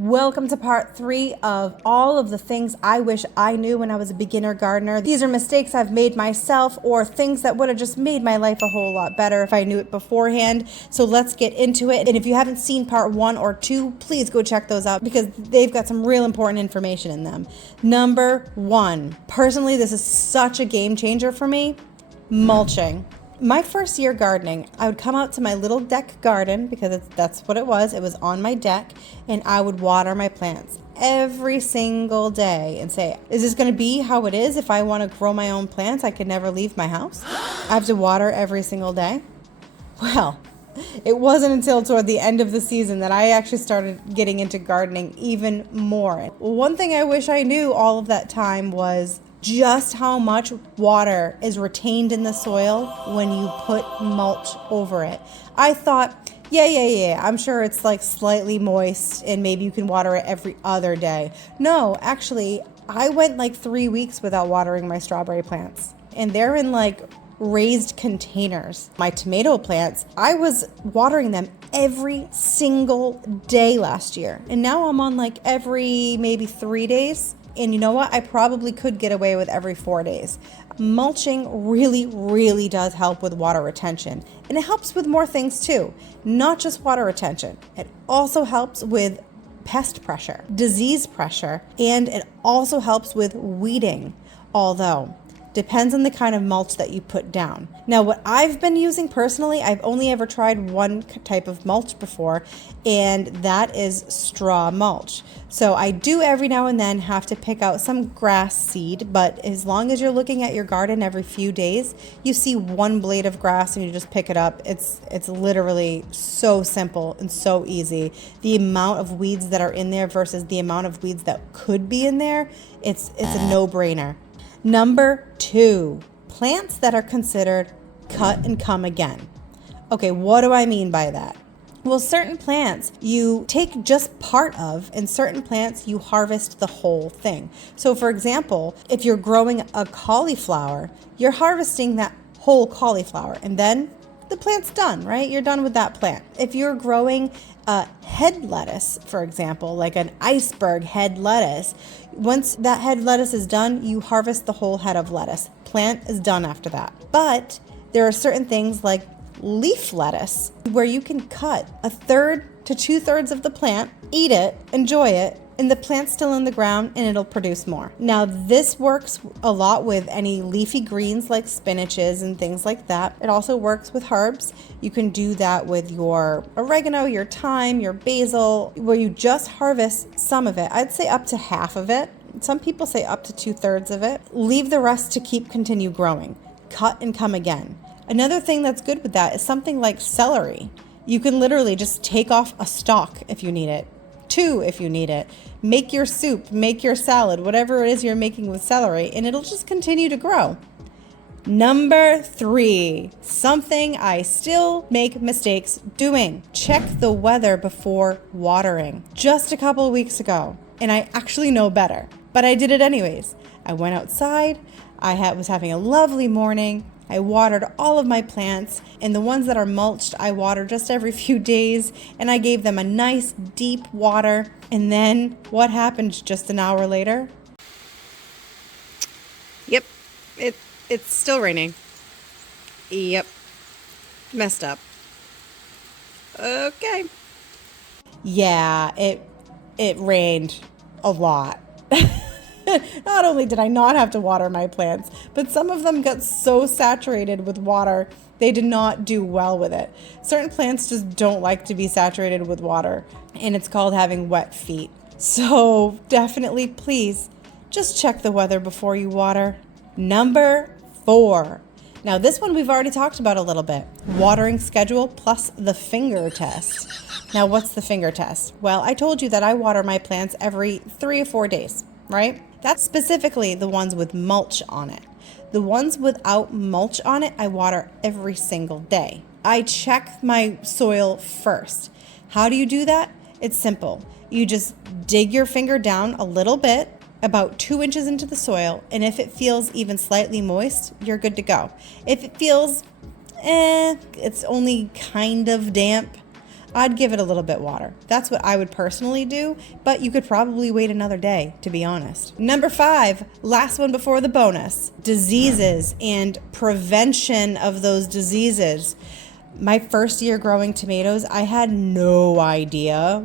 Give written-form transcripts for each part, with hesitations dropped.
Welcome to part 3 of all of the things I wish I knew when I was a beginner gardener. These are mistakes I've made myself or things that would have just made my life a whole lot better if I knew it beforehand. So let's get into it. And if you haven't seen part 1 or 2, please go check those out because they've got some real important information in them. Number 1. Personally, this is such a game changer for me. Mulching. My first year gardening, I would come out to my little deck garden because that's what it was. It was on my deck, and I would water my plants every single day and say, is this going to be how it is if I want to grow my own plants? I could never leave my house. I have to water every single day. Well, it wasn't until toward the end of the season that I actually started getting into gardening even more. One thing I wish I knew all of that time was just how much water is retained in the soil when you put mulch over it. I thought, yeah, I'm sure it's like slightly moist and maybe you can water it every other day. No, actually, I went like 3 weeks without watering my strawberry plants, and they're in like raised containers. My tomato plants, I was watering them every single day last year, and now I'm on like every maybe 3 days. And you know what? I probably could get away with every 4 days. Mulching really does help with water retention. And it helps with more things too. Not just water retention. It also helps with pest pressure, disease pressure, and it also helps with weeding. Although, depends on the kind of mulch that you put down. Now, what I've been using personally, I've only ever tried one type of mulch before, and that is straw mulch. So I do every now and then have to pick out some grass seed, but as long as you're looking at your garden every few days, you see one blade of grass and you just pick it up. It's literally so simple and so easy. The amount of weeds that are in there versus the amount of weeds that could be in there, it's a no-brainer. Number 2, plants that are considered cut and come again. Okay, what do I mean by that? Well, certain plants you take just part of, and certain plants you harvest the whole thing. So for example, if you're growing a cauliflower, you're harvesting that whole cauliflower and then the plant's done, right? You're done with that plant. If you're growing a head lettuce, for example, like an iceberg head lettuce, once that head lettuce is done, you harvest the whole head of lettuce. Plant is done after that. But there are certain things like leaf lettuce where you can cut 1/3 to 2/3 of the plant, eat it, enjoy it, and the plant's still in the ground and it'll produce more. Now, this works a lot with any leafy greens like spinaches and things like that. It also works with herbs. You can do that with your oregano, your thyme, your basil, where you just harvest some of it. I'd say up to half of it. Some people say up to 2/3 of it. Leave the rest to continue growing. Cut and come again. Another thing that's good with that is something like celery. You can literally just take off a stalk if you need it. 2 if you need it. Make your soup, make your salad, whatever it is you're making with celery, and it'll just continue to grow. Number 3, something I still make mistakes doing. Check the weather before watering. Just a couple of weeks ago, and I actually know better, but I did it anyways. I went outside, was having a lovely morning. I watered all of my plants, and the ones that are mulched, I water just every few days, and I gave them a nice deep water. And then what happened just an hour later? Yep, it's still raining. Yep, messed up. Okay. Yeah, it rained a lot. Not only did I not have to water my plants, but some of them got so saturated with water, they did not do well with it. Certain plants just don't like to be saturated with water, and it's called having wet feet. So definitely, please, just check the weather before you water. Number 4. Now this one we've already talked about a little bit. Watering schedule plus the finger test. Now what's the finger test? Well, I told you that I water my plants every 3 or 4 days, right? That's specifically the ones with mulch on it. The ones without mulch on it, I water every single day. I check my soil first. How do you do that? It's simple. You just dig your finger down a little bit, about 2 inches into the soil, and if it feels even slightly moist, you're good to go. If it feels, it's only kind of damp, I'd give it a little bit water. That's what I would personally do, but you could probably wait another day, to be honest. Number 5, last one before the bonus, diseases and prevention of those diseases. My first year growing tomatoes, I had no idea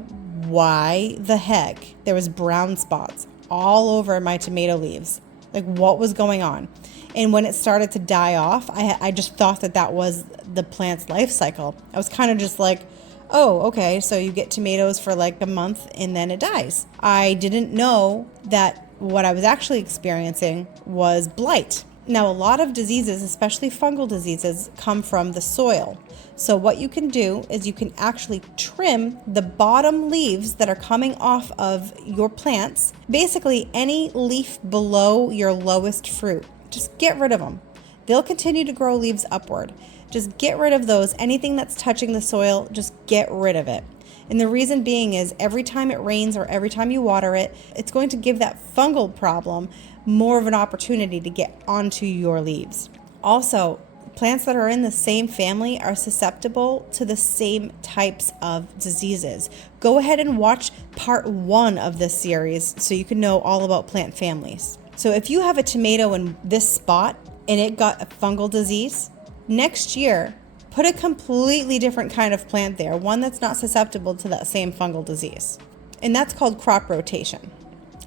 why the heck there was brown spots all over my tomato leaves. Like, what was going on? And when it started to die off, I just thought that was the plant's life cycle. I was kind of just like, oh, okay, so you get tomatoes for like a month and then it dies. I didn't know that what I was actually experiencing was blight. Now, a lot of diseases, especially fungal diseases, come from the soil. So what you can do is you can actually trim the bottom leaves that are coming off of your plants, basically any leaf below your lowest fruit. Just get rid of them. They'll continue to grow leaves upward. Just get rid of those. Anything that's touching the soil, just get rid of it. And the reason being is every time it rains or every time you water it, it's going to give that fungal problem more of an opportunity to get onto your leaves. Also, plants that are in the same family are susceptible to the same types of diseases. Go ahead and watch part 1 of this series so you can know all about plant families. So if you have a tomato in this spot and it got a fungal disease, next year, put a completely different kind of plant there, one that's not susceptible to that same fungal disease. And that's called crop rotation.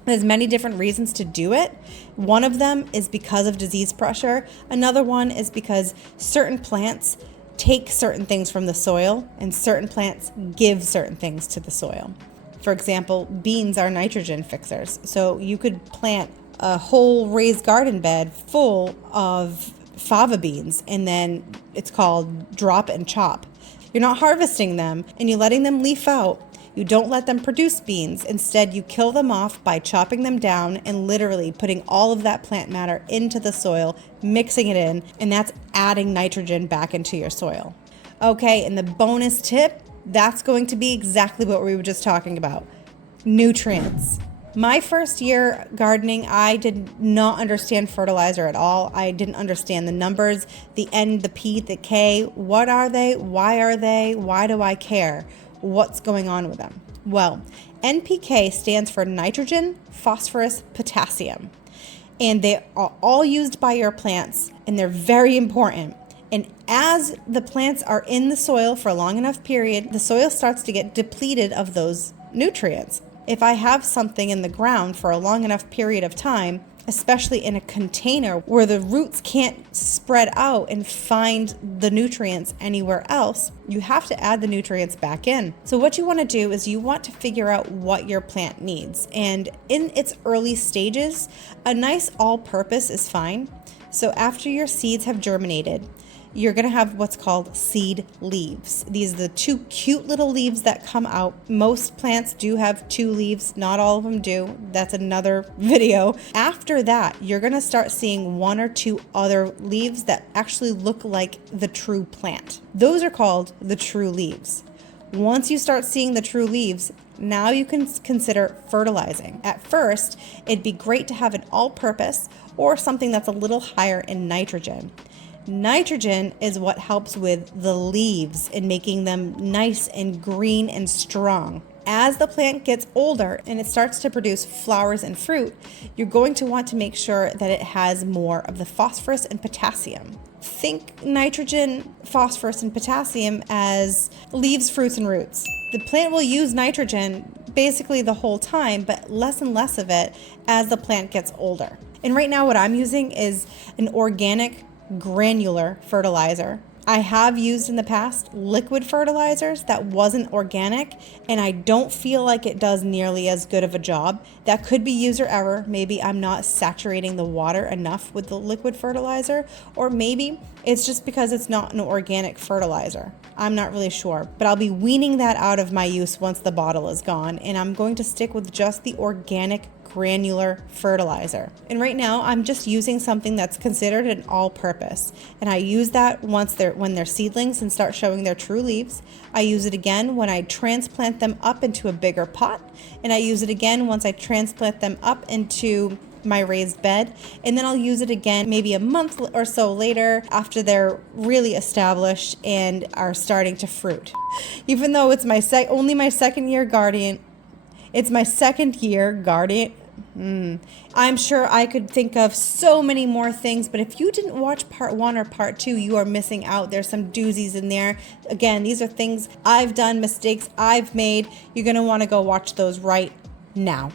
There's many different reasons to do it. One of them is because of disease pressure. Another one is because certain plants take certain things from the soil and certain plants give certain things to the soil. For example, beans are nitrogen fixers. So you could plant a whole raised garden bed full of fava beans, and then it's called drop and chop. You're not harvesting them and you're letting them leaf out. You don't let them produce beans. Instead, you kill them off by chopping them down and literally putting all of that plant matter into the soil, mixing it in, and that's adding nitrogen back into your soil. Okay, and the bonus tip, that's going to be exactly what we were just talking about. Nutrients. My first year gardening, I did not understand fertilizer at all. I didn't understand the numbers, the N, the P, the K. What are they? Why are they? Why do I care? What's going on with them? Well, NPK stands for nitrogen, phosphorus, potassium. And they are all used by your plants, and they're very important. And as the plants are in the soil for a long enough period, the soil starts to get depleted of those nutrients. If I have something in the ground for a long enough period of time, especially in a container where the roots can't spread out and find the nutrients anywhere else, you have to add the nutrients back in. So what you want to do is you want to figure out what your plant needs. And in its early stages, a nice all-purpose is fine. So after your seeds have germinated, you're going to have what's called seed leaves. These are the 2 cute little leaves that come out. Most plants do have 2 leaves. Not all of them do. That's another video. After that, you're going to start seeing 1 or 2 other leaves that actually look like the true plant. Those are called the true leaves. Once you start seeing the true leaves, now you can consider fertilizing. At first, it'd be great to have an all-purpose or something that's a little higher in nitrogen. Nitrogen is what helps with the leaves and making them nice and green and strong. As the plant gets older and it starts to produce flowers and fruit, you're going to want to make sure that it has more of the phosphorus and potassium. Think nitrogen, phosphorus, and potassium as leaves, fruits, and roots. The plant will use nitrogen basically the whole time, but less and less of it as the plant gets older. And right now what I'm using is an organic granular fertilizer. I have used in the past liquid fertilizers that wasn't organic, and I don't feel like it does nearly as good of a job. That could be user error. Maybe I'm not saturating the water enough with the liquid fertilizer, or maybe it's just because it's not an organic fertilizer. I'm not really sure, but I'll be weaning that out of my use once the bottle is gone, and I'm going to stick with just the organic granular fertilizer. And right now I'm just using something that's considered an all-purpose, and I use that when they're seedlings and start showing their true leaves. I use it again when I transplant them up into a bigger pot, and I use it again once I transplant them up into my raised bed, and then I'll use it again maybe a month or so later after they're really established and are starting to fruit. Even though it's only my second year guardian, it's my second year guardian. I'm sure I could think of so many more things, but if you didn't watch part 1 or part 2, you are missing out. There's some doozies in there. Again, these are things I've done, mistakes I've made. You're going to want to go watch those right now.